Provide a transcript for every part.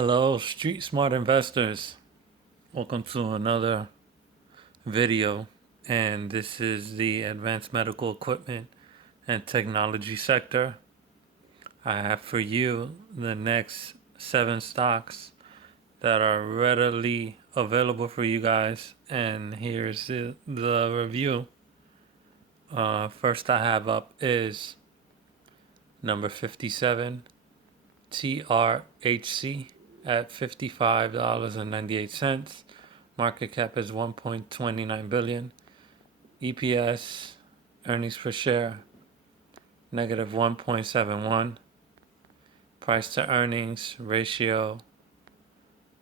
Hello, street smart investors. Welcome to another video. And this is the advanced medical equipment and technology sector. I have for you the next 7 stocks that are readily available for you guys. And here's the review. First I have up is number 57, Trhc at $55.98. Market cap is 1.29 billion. EPS, earnings per share, negative 1.71. Price to earnings ratio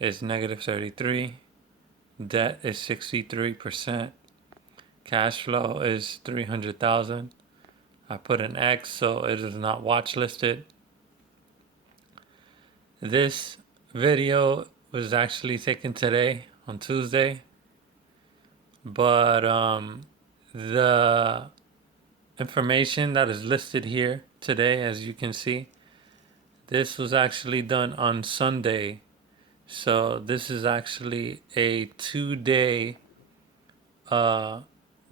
is negative 33. Debt is 63%. Cash flow is 300,000. I put an X so it is not watch listed. This video was actually taken today on Tuesday, but the information that is listed here today, as you can see, this was actually done on Sunday. So this is actually a 2-day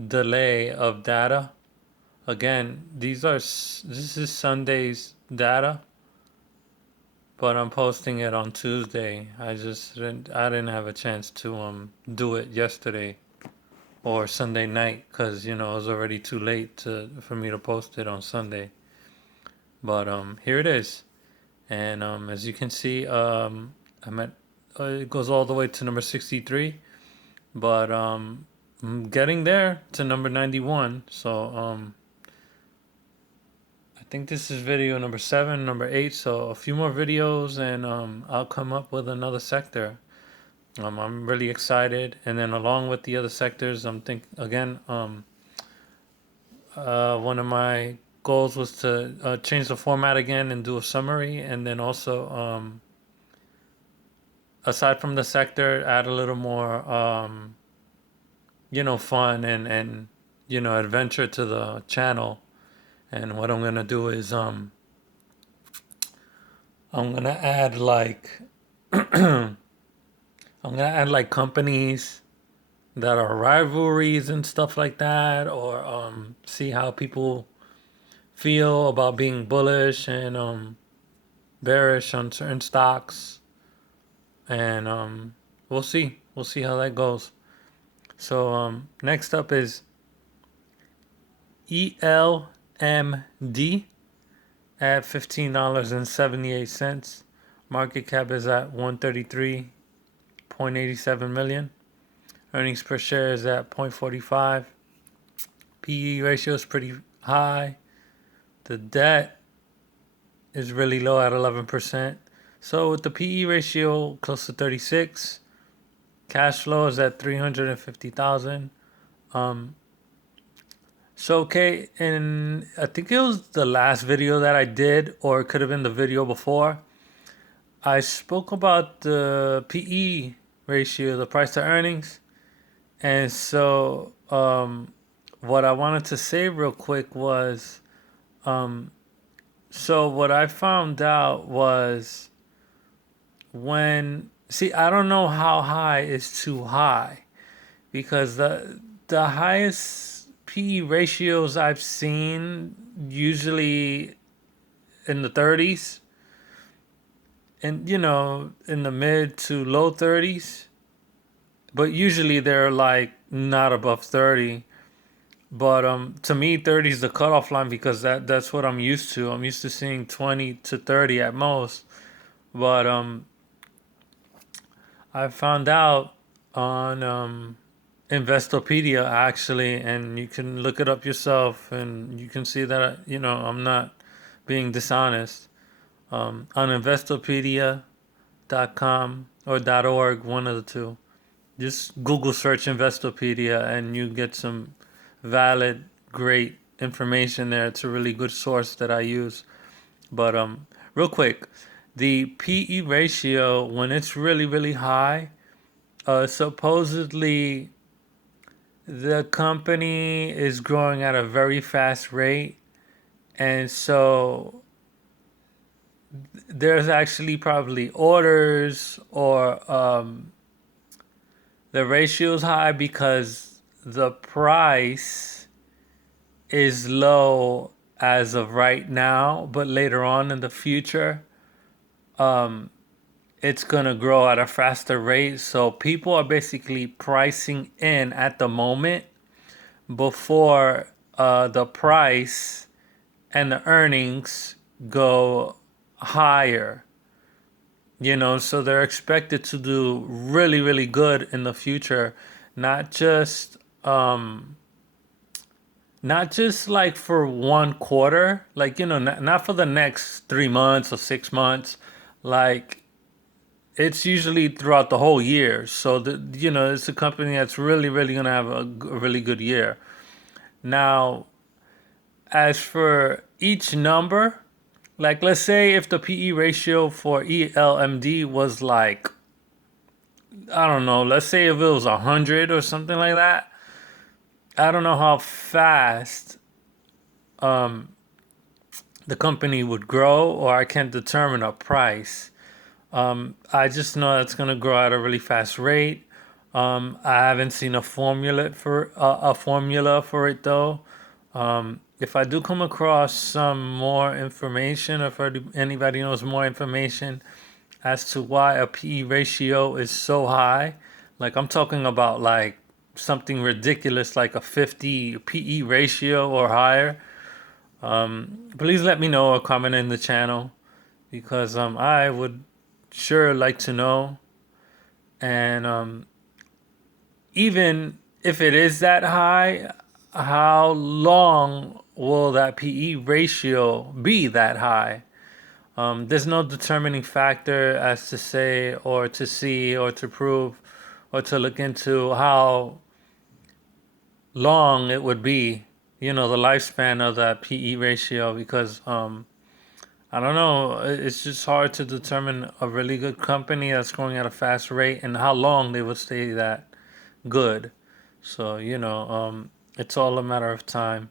delay of data. Again, this is Sunday's data, but I'm posting it on Tuesday. I didn't have a chance to do it yesterday or Sunday night because it was already too late for me to post it on Sunday. But here it is, and as you can see, it goes all the way to number 63, but I'm getting there to number 91. So I think this is video number 7, number 8. So a few more videos, and I'll come up with another sector. I'm really excited, and then along with the other sectors, one of my goals was to change the format again and do a summary, and then also aside from the sector, add a little more fun and adventure to the channel. And what I'm gonna do is I'm gonna add like I'm gonna add like companies that are rivalries and stuff like that, or see how people feel about being bullish and bearish on certain stocks, and we'll see how that goes. So next up is ELMD at $15.78. Market cap is at 133.87 million. Earnings per share is at 0.45. PE ratio is pretty high. The debt is really low at 11%. So with the PE ratio close to 36, cash flow is at 350,000. So okay, and I think it was the last video that I did, or it could have been the video before. I spoke about the PE ratio, the price to earnings. And so what I wanted to say real quick was, so what I found out was I don't know how high is too high, because the highest PE ratios I've seen usually in the 30s, and in the mid to low 30s, but usually they're like not above 30. But to me, 30 is the cutoff line, because that's what I'm used to. I'm used to seeing 20 to 30 at most. But I found out on Investopedia actually, and you can look it up yourself, and you can see that I'm not being dishonest. On Investopedia.com or .org, one of the two. Just Google search Investopedia and you get some valid, great information there. It's a really good source that I use. But real quick, the PE ratio, when it's really, really high, supposedly the company is growing at a very fast rate, and so there's actually probably orders, or the ratio is high because the price is low as of right now, but later on in the future, it's gonna grow at a faster rate. So people are basically pricing in at the moment before the price and the earnings go higher. So they're expected to do really, really good in the future, not just not just like for one quarter, like not for the next 3 months or 6 months, like it's usually throughout the whole year. So it's a company that's really, really gonna have a really good year. Now, as for each number, like let's say if the PE ratio for ELMD was like, I don't know, let's say if it was 100 or something like that, I don't know how fast the company would grow, or I can't determine a price. I just know it's gonna grow at a really fast rate. I haven't seen a formula for it though. If I do come across some more information, or if anybody knows more information as to why a PE ratio is so high, like I'm talking about like something ridiculous like a 50 PE ratio or higher, please let me know or comment in the channel, because I would sure like to know. And even if it is that high, how long will that PE ratio be that high? There's no determining factor as to say, or to see, or to prove, or to look into how long it would be, the lifespan of that PE ratio, because I don't know, it's just hard to determine a really good company that's growing at a fast rate and how long they would stay that good. So, it's all a matter of time.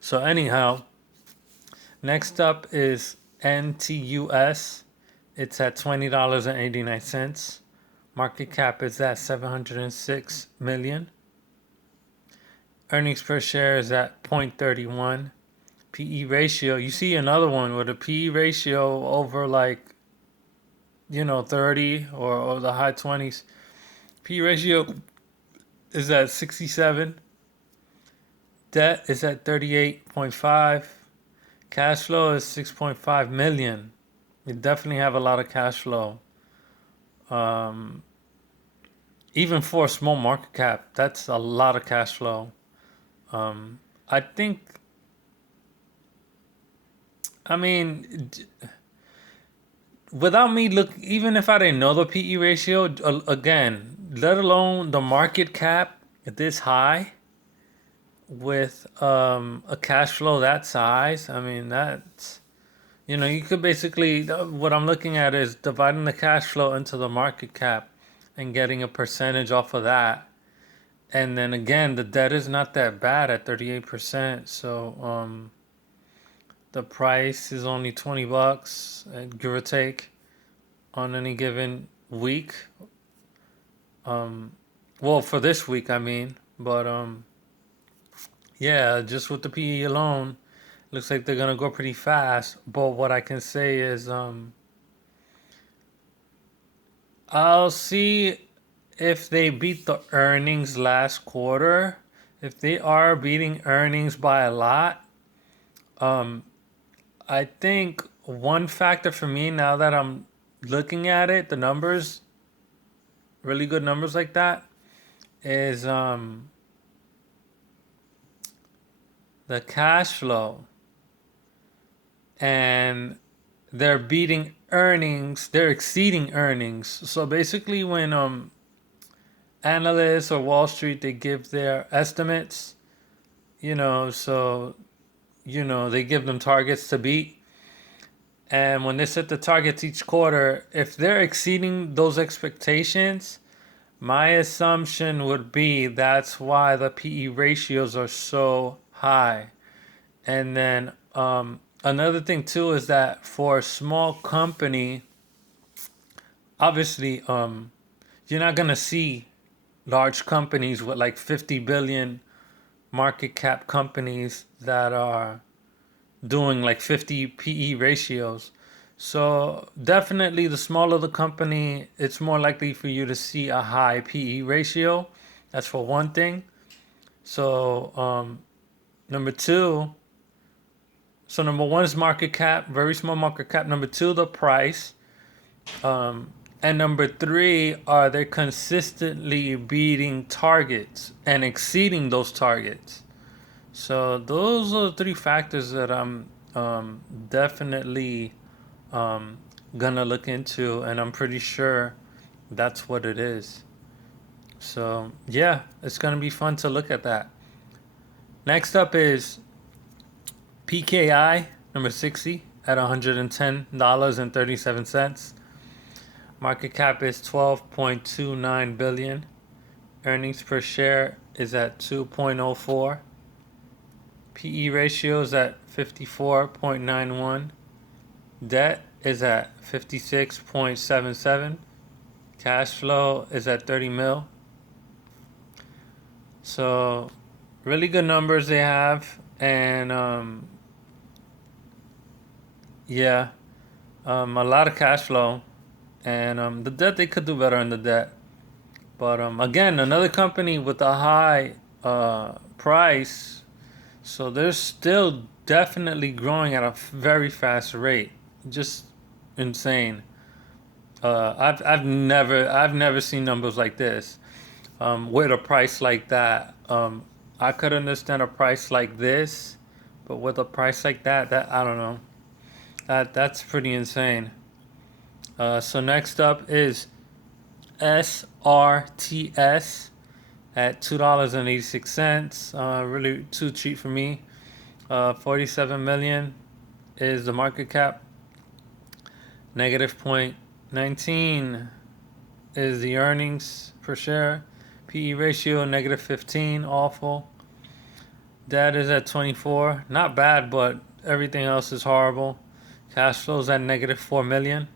So, anyhow, next up is Ntus. It's at $20.89. Market cap is at 706 million. Earnings per share is at 0.31. PE ratio, you see another one with a PE ratio over like 30 or the high 20s. PE ratio is at 67. Debt is at 38.5. Cash flow is 6.5 million. You definitely have a lot of cash flow. Even for a small market cap, that's a lot of cash flow. I think, I mean, without me even if I didn't know the PE ratio, again, let alone the market cap this high with a cash flow that size, I mean, that's, you could basically, what I'm looking at is dividing the cash flow into the market cap and getting a percentage off of that. And then again, the debt is not that bad at 38%. So the price is only $20, give or take, on any given week. Well, for this week, I mean. But yeah, just with the PE alone, looks like they're gonna go pretty fast. But what I can say is I'll see if they beat the earnings last quarter. If they are beating earnings by a lot, I think one factor for me, now that I'm looking at it, the numbers, really good numbers like that, is the cash flow. And they're beating earnings, they're exceeding earnings. So basically when analysts or Wall Street, they give their estimates, so they give them targets to beat. And when they set the targets each quarter, if they're exceeding those expectations, my assumption would be that's why the PE ratios are so high. And then another thing too is that for a small company, obviously, you're not gonna see large companies with like 50 billion market cap companies that are doing like 50 PE ratios. So definitely the smaller the company, it's more likely for you to see a high PE ratio. That's for one thing. So number two, so number one is market cap, very small market cap. Number two, the price. And number three, are they consistently beating targets and exceeding those targets? So those are the three factors that I'm definitely gonna look into, and I'm pretty sure that's what it is. So yeah, it's gonna be fun to look at that. Next up is PKI number 60 at $110.37. Market cap is 12.29 billion. Earnings per share is at 2.04. PE ratio is at 54.91. Debt is at 56.77. Cash flow is at 30 mil. So really good numbers they have, and a lot of cash flow, and the debt, they could do better on the debt. But again, another company with a high price, so they're still definitely growing at a very fast rate, just insane. I've never seen numbers like this. With a price like that, I could understand a price like this, but with a price like that I don't know. That's pretty insane. So next up is SRTS at $2.86. Really too cheap for me. 47 million is the market cap. Negative 0.19 is the earnings per share. PE ratio negative 15, awful. Debt is at 24, not bad, but everything else is horrible. Cash flows at negative 4 million.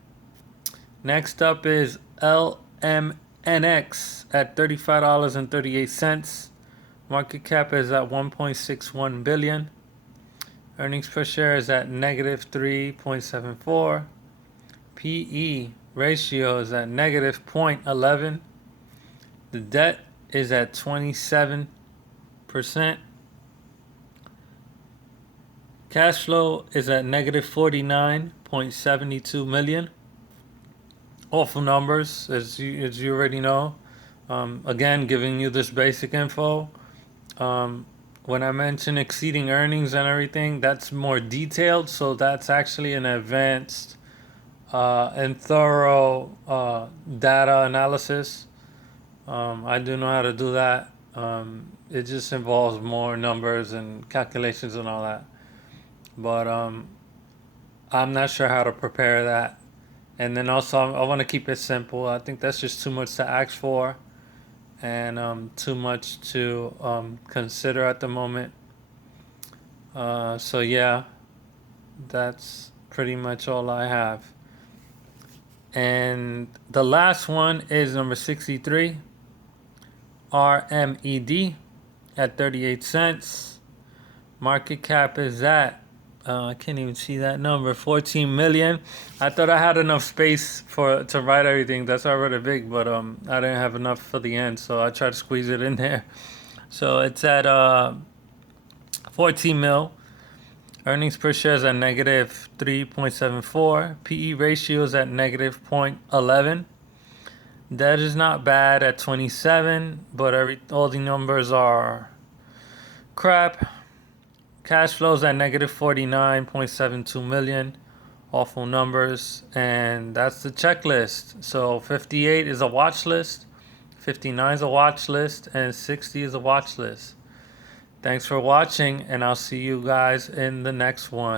Next up is LMNX at $35.38. Market cap is at 1.61 billion. Earnings per share is at negative 3.74. PE ratio is at negative 0.11. The debt is at 27%. Cash flow is at negative 49.72 million. Awful numbers, as you already know. Again, giving you this basic info. When I mention exceeding earnings and everything, that's more detailed. So that's actually an advanced and thorough data analysis. I do know how to do that. It just involves more numbers and calculations and all that. But I'm not sure how to prepare that. And then also, I want to keep it simple. I think that's just too much to ask for, and too much to consider at the moment. So yeah, that's pretty much all I have. And the last one is number 63, RMED at 38 cents. Market cap is at, I can't even see that number, 14 million. I thought I had enough space to write everything. That's why I wrote it big, but I didn't have enough for the end, so I tried to squeeze it in there. So it's at 14 mil. Earnings per share is at negative 3.74. PE ratio is at negative 0.11. Debt is not bad at 27, but all the numbers are crap. Cash flows at negative 49.72 million. Awful numbers. And that's the checklist. So 58 is a watch list, 59 is a watch list, and 60 is a watch list. Thanks for watching, and I'll see you guys in the next one.